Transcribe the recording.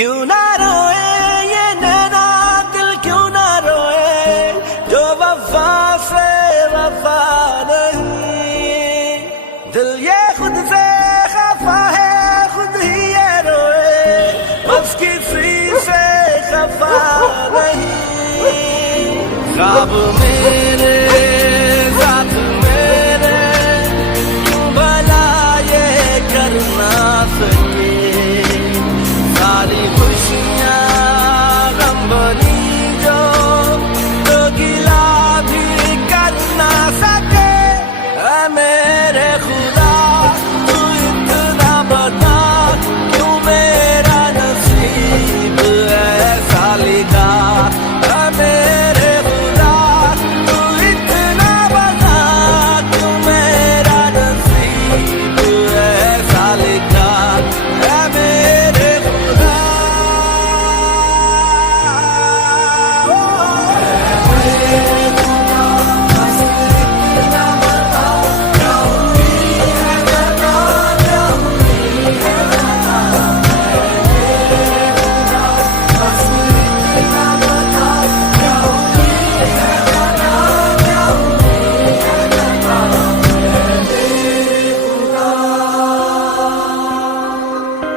क्यों ना रोए ये नैना दिल क्यों ना रोए जो वफा से वफा नहीं दिल ये खुद से खफा है खुद ही ये रोए बस किसी से खफा नहीं ख्वाब मेरे